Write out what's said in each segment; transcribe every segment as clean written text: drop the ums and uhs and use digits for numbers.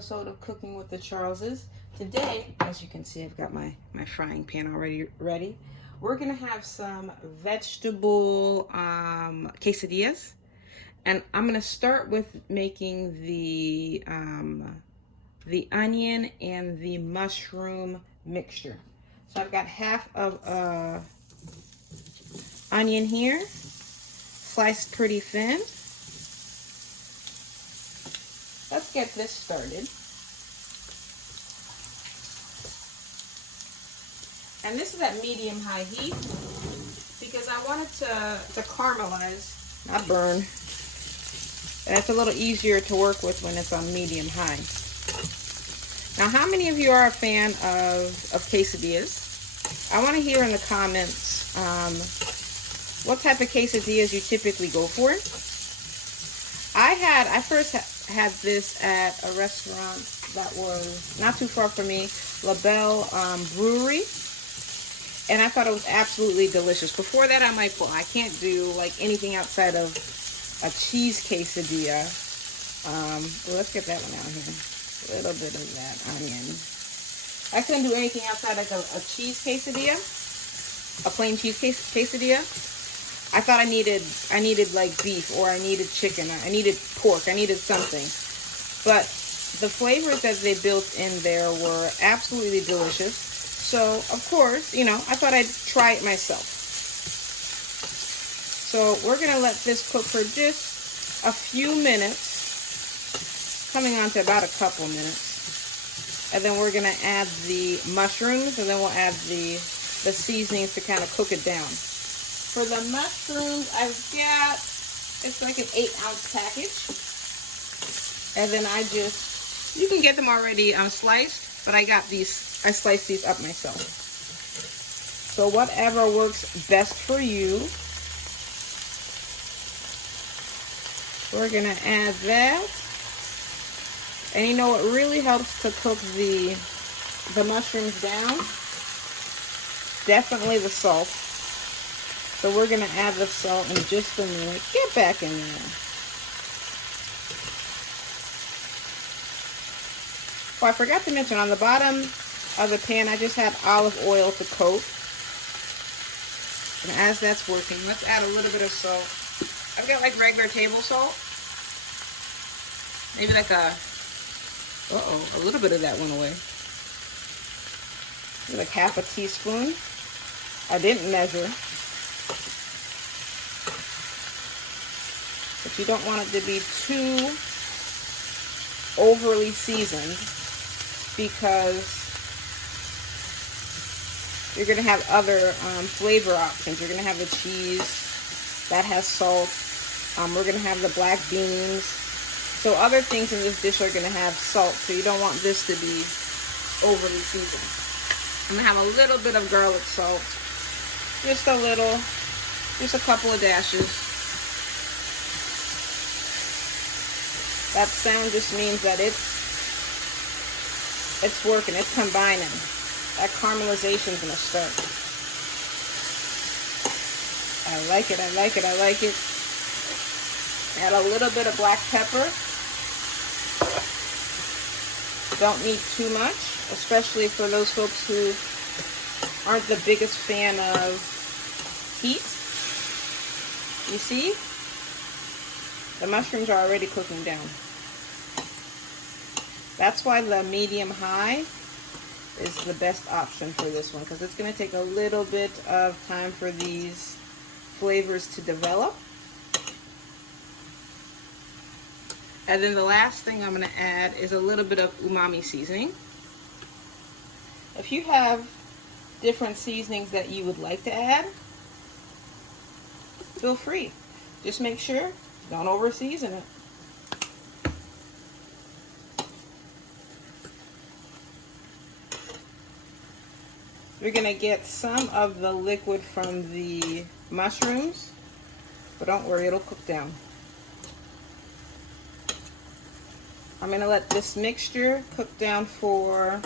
episode of Cooking with the Charleses. Today, as you can see, I've got my frying pan already ready. We're gonna have some vegetable quesadillas, and I'm gonna start with making the onion and the mushroom mixture. So I've got half of onion here, sliced pretty thin. Let's get this started. And this is at medium-high heat because I want it to caramelize, not burn. And it's a little easier to work with when it's on medium-high. Now, how many of you are a fan of quesadillas? I want to hear in the comments what type of quesadillas you typically go for. I first had this at a restaurant that was not too far from me, La Belle Brewery, and I thought it was absolutely delicious. Before that, I'm like, well, I can't do like anything outside of a cheese quesadilla. Well, let's get that one out here. A little bit of that onion. I couldn't do anything outside like a cheese quesadilla, a plain cheese quesadilla. I thought I needed like beef, or I needed chicken, I needed pork, I needed something. But the flavors that they built in there were absolutely delicious. So, of course, you know, I thought I'd try it myself. So we're going to let this cook for just a few minutes, coming on to about a couple minutes. And then we're going to add the mushrooms, and then we'll add the seasonings to kind of cook it down. For the mushrooms, I've got, it's like an 8-ounce package. And then you can get them already sliced, but I sliced these up myself. So whatever works best for you. We're gonna add that. And you know what really helps to cook the mushrooms down? Definitely the salt. So we're going to add the salt in just a minute. Get back in there. Oh, I forgot to mention, on the bottom of the pan, I just had olive oil to coat. And as that's working, let's add a little bit of salt. I've got like regular table salt. Maybe like a little bit of that went away. Maybe like half a teaspoon. I didn't measure. But you don't want it to be too overly seasoned, because you're going to have other flavor options. You're going to have the cheese that has salt. We're going to have the black beans. So other things in this dish are going to have salt. So you don't want this to be overly seasoned. I'm going to have a little bit of garlic salt. Just a little. Just a couple of dashes. That sound just means that it's working, it's combining. That caramelization is going to start. I like it, I like it, I like it. Add a little bit of black pepper. Don't need too much, especially for those folks who aren't the biggest fan of heat. You see? The mushrooms are already cooking down. That's why the medium-high is the best option for this one, because it's going to take a little bit of time for these flavors to develop. And then the last thing I'm going to add is a little bit of umami seasoning. If you have different seasonings that you would like to add, feel free. Just make sure don't over season it. You're going to get some of the liquid from the mushrooms, but don't worry, it'll cook down. I'm going to let this mixture cook down for,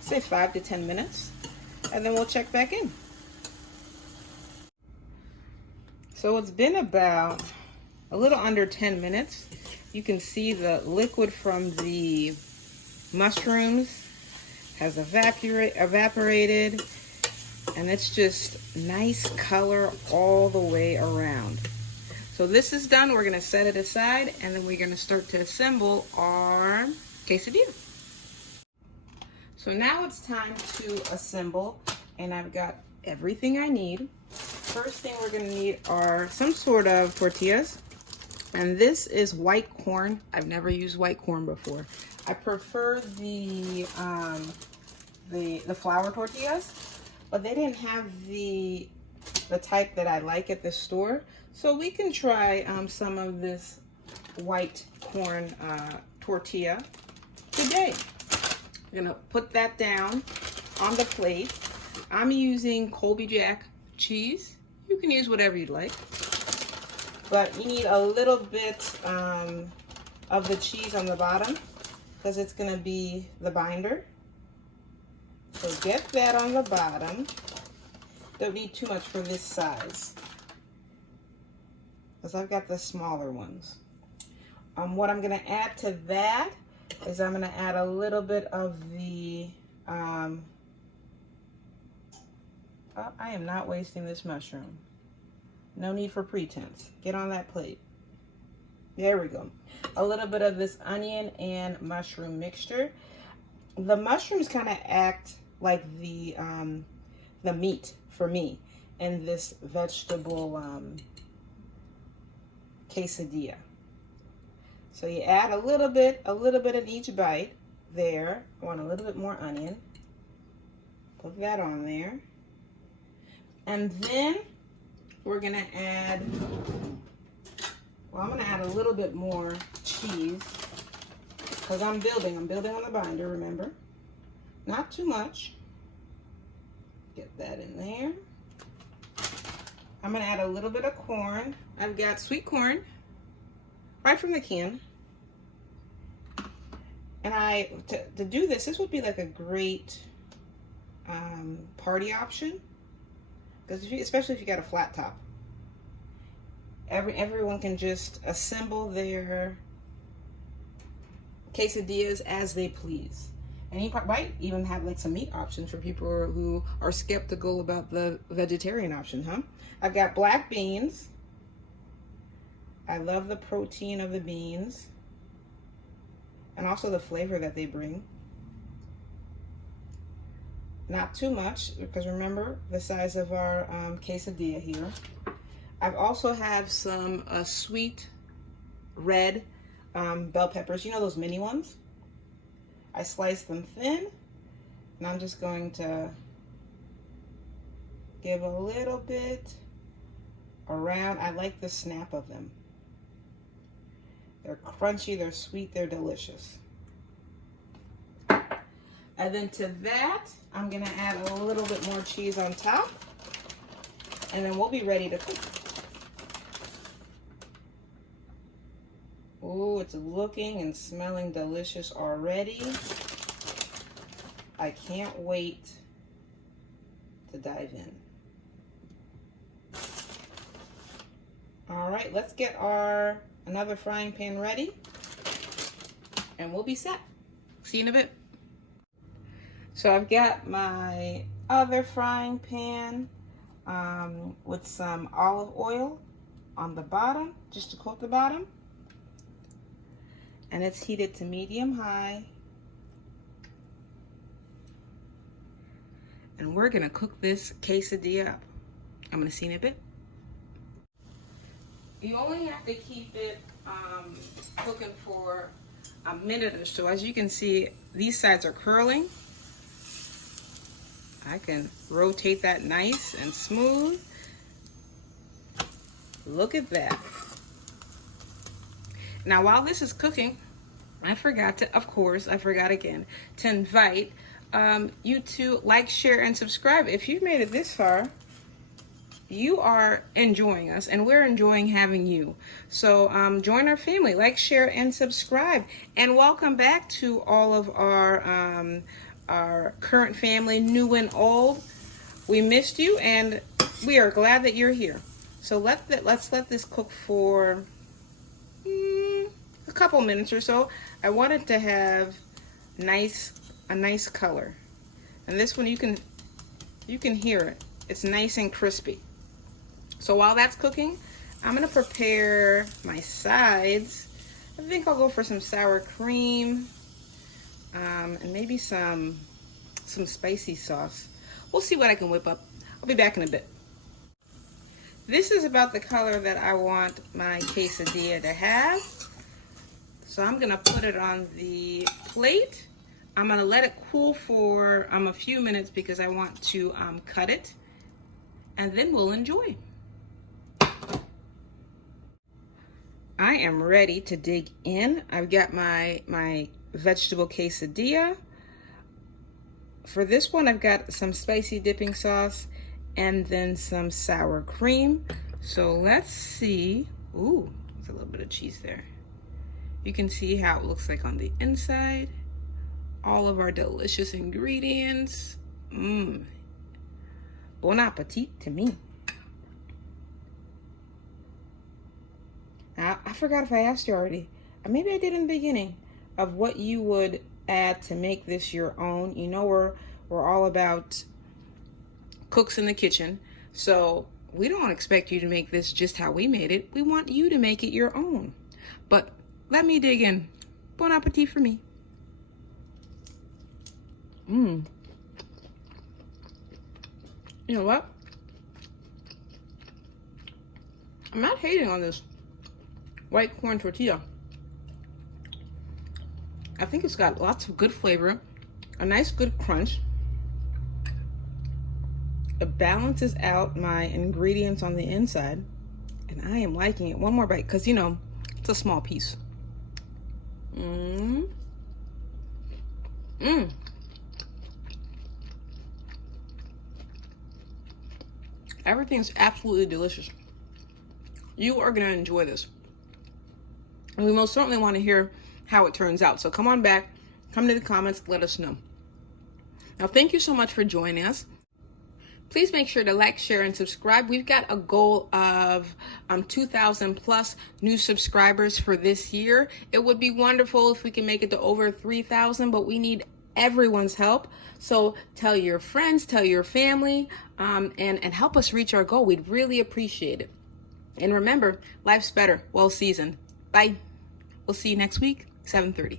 say, 5 to 10 minutes, and then we'll check back in. So it's been about a little under 10 minutes. You can see the liquid from the mushrooms has evaporated, and it's just nice color all the way around. So this is done. We're gonna set it aside, and then we're gonna start to assemble our quesadilla. So now it's time to assemble, and I've got everything I need. First thing we're gonna need are some sort of tortillas, and this is white corn. I've never used white corn before. I prefer the flour tortillas, but they didn't have the type that I like at the store, so we can try some of this white corn tortilla today. I'm gonna put that down on the plate. I'm using Colby Jack cheese. You can use whatever you'd like, but you need a little bit of the cheese on the bottom because it's gonna be the binder. So get that on the bottom. Don't need too much for this size, because I've got the smaller ones. What I'm gonna add to that is I'm gonna add a little bit of the, I am not wasting this mushroom. No need for pretense. Get on that plate. There we go. A little bit of this onion and mushroom mixture. The mushrooms kind of act like the meat for me in this vegetable quesadilla. So you add a little bit in each bite there. I want a little bit more onion. Put that on there. And then we're gonna add, well, I'm gonna add a little bit more cheese because I'm building on the binder, remember? Not too much. Get that in there. I'm gonna add a little bit of corn. I've got sweet corn right from the can. And to do this would be like a great party option, because especially if you got a flat top, everyone can just assemble their quesadillas as they please. And you might even have like some meat options for people who are skeptical about the vegetarian option, huh? I've got black beans. I love the protein of the beans and also the flavor that they bring. Not too much, because remember the size of our quesadilla here. I've also have some sweet red bell peppers. You know those mini ones? I slice them thin, and I'm just going to give a little bit around. I like the snap of them. They're crunchy, they're sweet, they're delicious. And then to that, I'm gonna add a little bit more cheese on top, and then we'll be ready to cook. Oh, it's looking and smelling delicious already. I can't wait to dive in. All right, let's get another frying pan ready, and we'll be set. See you in a bit. So I've got my other frying pan with some olive oil on the bottom, just to coat the bottom. And it's heated to medium high. And we're gonna cook this quesadilla up. I'm gonna see you in a bit. You only have to keep it cooking for a minute or so. As you can see, these sides are curling. I can rotate that nice and smooth. Look at that. Now, while this is cooking, I forgot again to invite you to like, share, and subscribe. If you've made it this far, you are enjoying us, and we're enjoying having you. So join our family, like, share, and subscribe. And welcome back to all of our current family, new and old. We missed you, and we are glad that you're here. So let's let this cook for a couple minutes or so. I want it to have a nice color. And this one you can hear it. It's nice and crispy. So while that's cooking, I'm gonna prepare my sides. I think I'll go for some sour cream and maybe some spicy sauce. We'll see what I can whip up. I'll be back in a bit. This is about the color that I want my quesadilla to have. So I'm gonna put it on the plate. I'm gonna let it cool for a few minutes because I want to cut it, and then we'll enjoy. I am ready to dig in. I've got my vegetable quesadilla. For this one, I've got some spicy dipping sauce and then some sour cream. So let's see. Ooh, there's a little bit of cheese there. You can see how it looks like on the inside. All of our delicious ingredients. Bon appetit to me. Now, I forgot if I asked you already. Maybe I did in the beginning, of what you would add to make this your own. You know, we're all about cooks in the kitchen, so we don't expect you to make this just how we made it. We want you to make it your own. But let me dig in. Bon appetit for me. You know what? I'm not hating on this white corn tortilla. I think it's got lots of good flavor, a nice good crunch. It balances out my ingredients on the inside, and I am liking it. One more bite, because you know, it's a small piece. Everything's absolutely delicious. You are gonna enjoy this. And we most certainly want to hear how it turns out. So come on back, come to the comments, let us know. Now, thank you so much for joining us. Please make sure to like, share, and subscribe. We've got a goal of 2,000 plus new subscribers for this year. It would be wonderful if we can make it to over 3,000, but we need everyone's help. So tell your friends, tell your family, and help us reach our goal. We'd really appreciate it. And remember, life's better, well seasoned. Bye. We'll see you next week, 7:30.